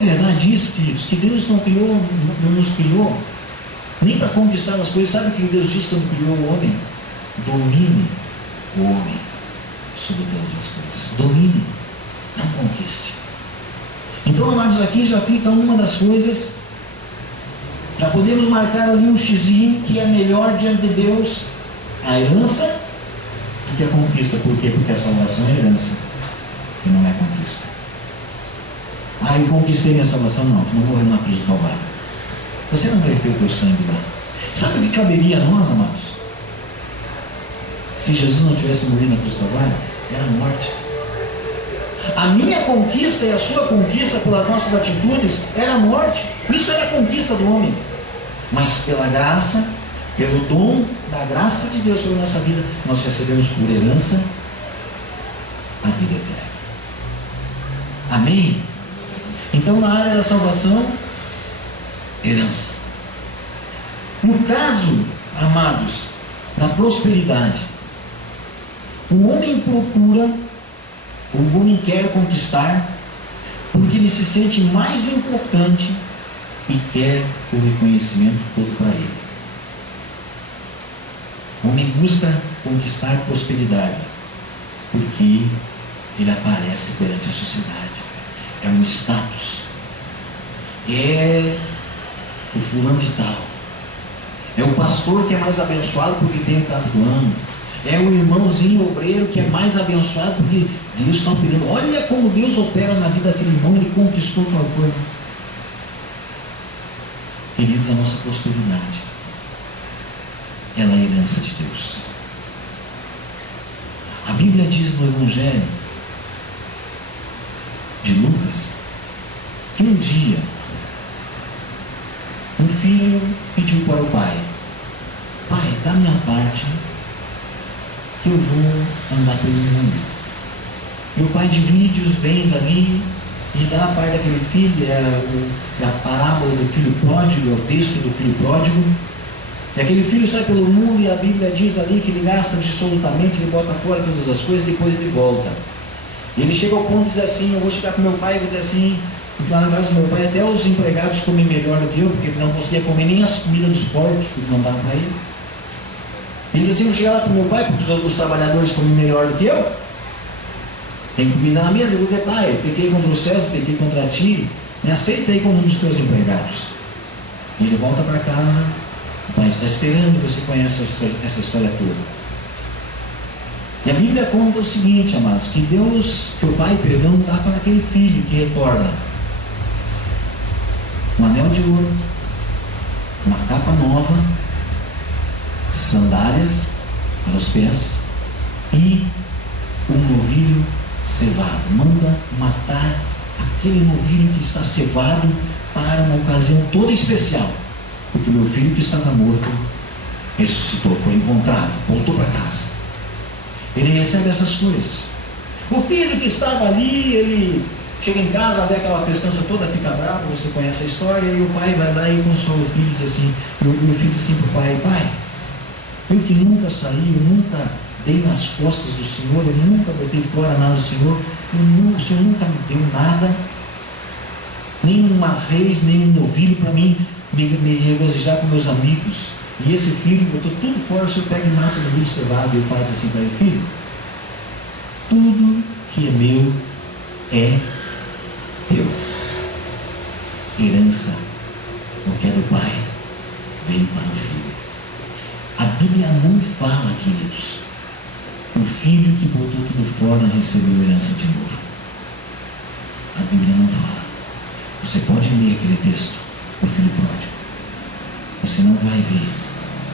É verdade isso, queridos, que Deus não nos criou nem para conquistar as coisas. Sabe o que Deus disse quando criou o homem? Domine o homem sobre todas as coisas. Domine, não conquiste. Então, amados, aqui já fica uma das coisas. Já podemos marcar ali um xizinho que é melhor diante de Deus a herança do que a conquista. Por quê? Porque a salvação é herança e não é conquista. Eu conquistei minha salvação. Não, tu não morreu na cruz do Calvário. Você não verteu o teu sangue lá. Sabe o que caberia a nós, amados? Se Jesus não tivesse morrido na cruz do Calvário, era a morte. A minha conquista e a sua conquista pelas nossas atitudes era a morte. Isso era a conquista do homem. Mas pela graça, pelo dom da graça de Deus sobre a nossa vida, nós recebemos por herança a vida eterna. Amém? Então, na área da salvação, herança. No caso, amados, da prosperidade, o homem procura, o homem quer conquistar, porque ele se sente mais importante e quer o reconhecimento todo para ele. O homem busca conquistar prosperidade, porque ele aparece perante a sociedade. É um status. É o fulano de tal. É o pastor que é mais abençoado porque tem o carro do ano. É o irmãozinho obreiro que é mais abençoado porque Deus está operando. Olha como Deus opera na vida daquele irmão. Ele conquistou tal coisa. Queridos, a nossa prosperidade, ela é a herança de Deus. A Bíblia diz no Evangelho de Lucas que um dia um filho pediu para o pai: pai, dá minha parte que eu vou andar pelo mundo. E o pai divide os bens ali e dá a parte daquele filho. É a parábola do filho pródigo, é o texto do filho pródigo. E aquele filho sai pelo mundo e a Bíblia diz ali que ele gasta dissolutamente, ele bota fora todas as coisas, depois ele volta. E ele chega ao ponto de dizer assim: eu vou chegar para o meu pai e vou dizer assim, porque lá na casa do meu pai até os empregados comem melhor do que eu, porque ele não conseguia comer nem as comidas dos porcos que não davam para ele. Ele diz assim: eu vou chegar lá para o meu pai, porque os trabalhadores comem melhor do que eu, tem comida na mesa. Eu vou dizer: pai, eu pequei contra os céus, pequei contra ti, me aceita aí como um dos teus empregados. E ele volta para casa, o pai está esperando. Você conhece essa história toda. E a Bíblia conta o seguinte, amados, que Deus, que o pai, perdão, dá para aquele filho que retorna um anel de ouro, uma capa nova, sandálias para os pés e um novilho cevado. Manda matar aquele novilho que está cevado para uma ocasião toda especial, porque o meu filho que estava morto ressuscitou, foi encontrado, voltou para casa. Ele recebe essas coisas. O filho que estava ali, ele chega em casa, vê aquela festança toda, fica bravo, você conhece a história, e o pai vai lá e consola o filho, diz assim, o filho diz assim para o pai: pai, eu que nunca saí, eu nunca dei nas costas do Senhor, eu nunca botei fora nada do Senhor, o Senhor nunca me deu nada, nem uma vez, nem um novilho para mim me regozijar com meus amigos. E esse filho botou tudo fora, o Senhor pega e mata o novilho cevado. E o pai diz assim para ele: filho, tudo que é meu é teu. Herança, o que é do pai, vem para o filho. A Bíblia não fala, queridos, o filho que botou tudo fora recebeu herança de novo. A Bíblia não fala. Você pode ler aquele texto, o filho pródigo. Você não vai ver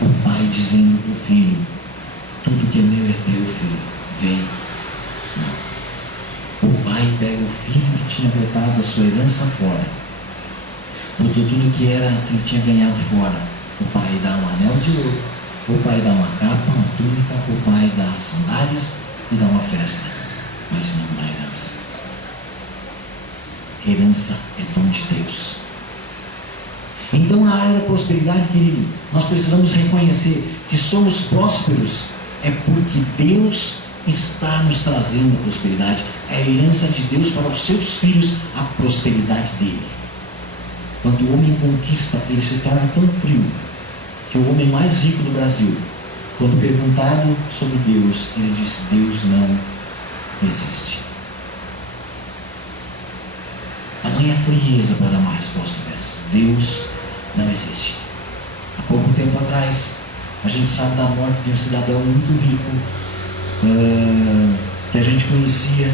o pai dizendo para o filho: tudo que é meu é teu, filho, vem. Não. O pai pega o filho que tinha botado a sua herança fora, botou tudo que ele tinha ganhado fora. O pai dá um anel de ouro, o pai dá uma capa, uma túnica, o pai dá sandálias e dá uma festa, mas não dá herança. Herança é dom de Deus. Então, na área da prosperidade, querido, nós precisamos reconhecer que somos prósperos é porque Deus está nos trazendo a prosperidade. É a herança de Deus para os seus filhos, a prosperidade dele. Quando o homem conquista, ele se torna tão frio que o homem mais rico do Brasil, quando perguntado sobre Deus, ele disse: Deus não existe. Tamanha frieza para dar uma resposta dessa. Deus não existe. Há pouco tempo atrás, a gente sabe da morte de um cidadão muito rico, que a gente conhecia.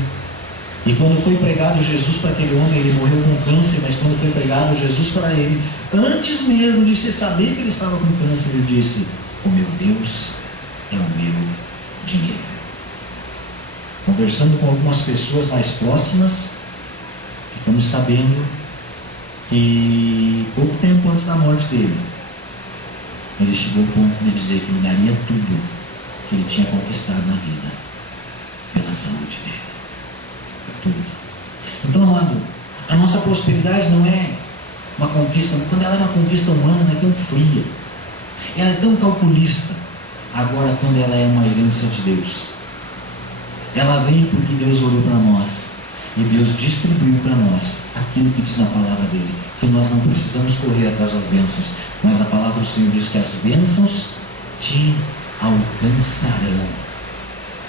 E quando foi pregado Jesus para aquele homem, ele morreu com câncer, mas quando foi pregado Jesus para ele, antes mesmo de se saber que ele estava com câncer, ele disse: o meu Deus é o meu dinheiro. Conversando com algumas pessoas mais próximas, ficamos sabendo que pouco tempo antes da morte dele, ele chegou ao ponto de dizer que ele daria tudo que ele tinha conquistado na vida pela saúde dele. Tudo. Então, amado, a nossa prosperidade não é uma conquista, quando ela é uma conquista humana, ela é tão fria, ela é tão calculista. Agora, quando ela é uma herança de Deus, ela vem porque Deus olhou para nós e Deus distribuiu para nós aquilo que diz na palavra dele, que nós não precisamos correr atrás das bênçãos, mas a palavra do Senhor diz que as bênçãos te alcançarão.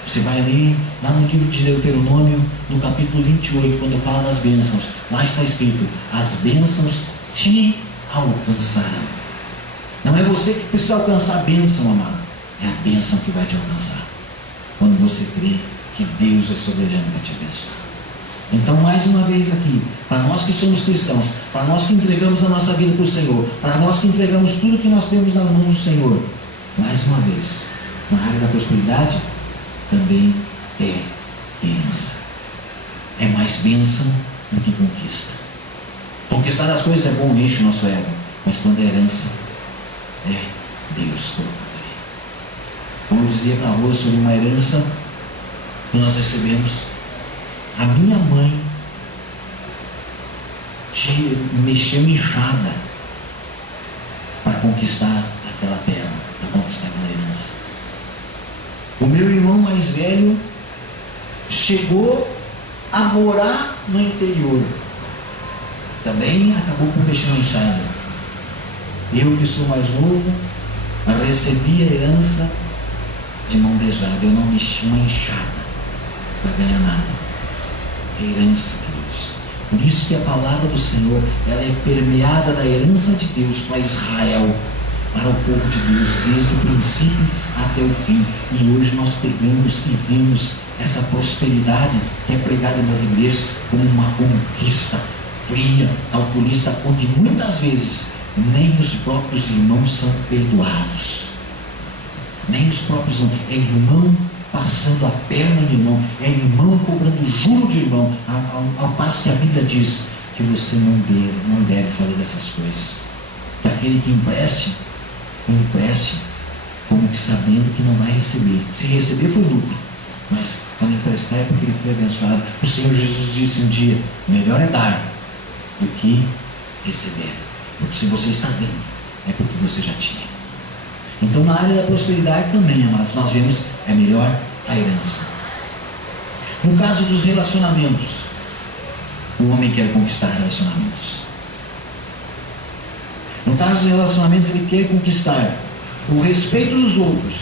Você vai ler lá no livro de Deuteronômio, no capítulo 28, quando fala das bênçãos, lá está escrito: as bênçãos te alcançarão. Não é você que precisa alcançar a bênção, amado, é a bênção que vai te alcançar, quando você crê que Deus é soberano para te abençoar. Então, mais uma vez aqui, para nós que somos cristãos, para nós que entregamos a nossa vida para o Senhor, para nós que entregamos tudo que nós temos nas mãos do Senhor, mais uma vez, na área da prosperidade, também é herança. É mais bênção do que conquista. Conquistar as coisas é bom, enche o nosso ego, mas quando é herança, é Deus colocado ali. Como eu dizia para a Rose sobre uma herança que nós recebemos, a minha mãe mexeu enxada para conquistar aquela terra, para conquistar aquela herança. O meu irmão mais velho chegou a morar no interior, também acabou por mexer na enxada. Eu, que sou mais novo, recebi a herança de mão beijada. Eu não mexi uma enxada para ganhar nada. É herança de Deus. Por isso que a palavra do Senhor, ela é permeada da herança de Deus para Israel, para o povo de Deus, desde o princípio até o fim. E hoje nós pegamos e vemos essa prosperidade que é pregada nas igrejas como uma conquista fria, calculista, onde muitas vezes nem os próprios irmãos são perdoados. Nem os próprios irmãos. É irmão passando a perna de irmão, é irmão cobrando juro de irmão, ao passo que a Bíblia diz que você não deve fazer dessas coisas. Que aquele que empreste como que sabendo que não vai receber. Se receber foi lucro, mas quando emprestar é porque ele foi abençoado. O Senhor Jesus disse um dia: melhor é dar do que receber, porque se você está dando, é porque você já tinha. Então, na área da prosperidade também, amados, nós vemos é melhor a herança. No caso dos relacionamentos, o homem quer conquistar relacionamentos. No caso dos relacionamentos, ele quer conquistar o respeito dos outros,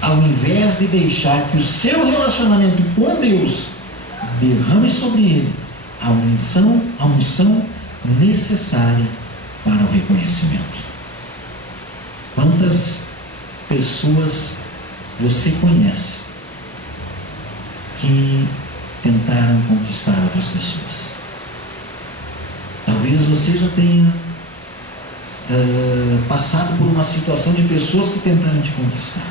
ao invés de deixar que o seu relacionamento com Deus derrame sobre ele a unção necessária para o reconhecimento. Quantas pessoas você conhece que tentaram conquistar outras pessoas? Talvez você já tenha passado por uma situação de pessoas que tentaram te conquistar.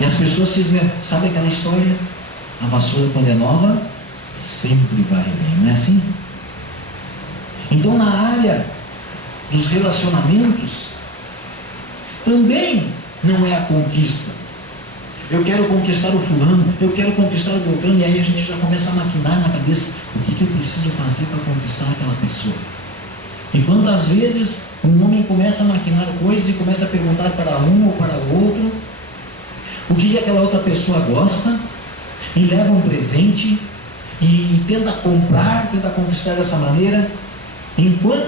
E as pessoas se esmeram. Sabe aquela história? A vassoura, quando é nova, sempre vai bem, não é assim? Então, na área dos relacionamentos, também não é a conquista. Eu quero conquistar o fulano, eu quero conquistar o Beltrano, e aí a gente já começa a maquinar na cabeça: o que eu preciso fazer para conquistar aquela pessoa? Enquanto às vezes um homem começa a maquinar coisas e começa a perguntar para um ou para o outro o que aquela outra pessoa gosta, e leva um presente e tenta comprar, tenta conquistar dessa maneira, enquanto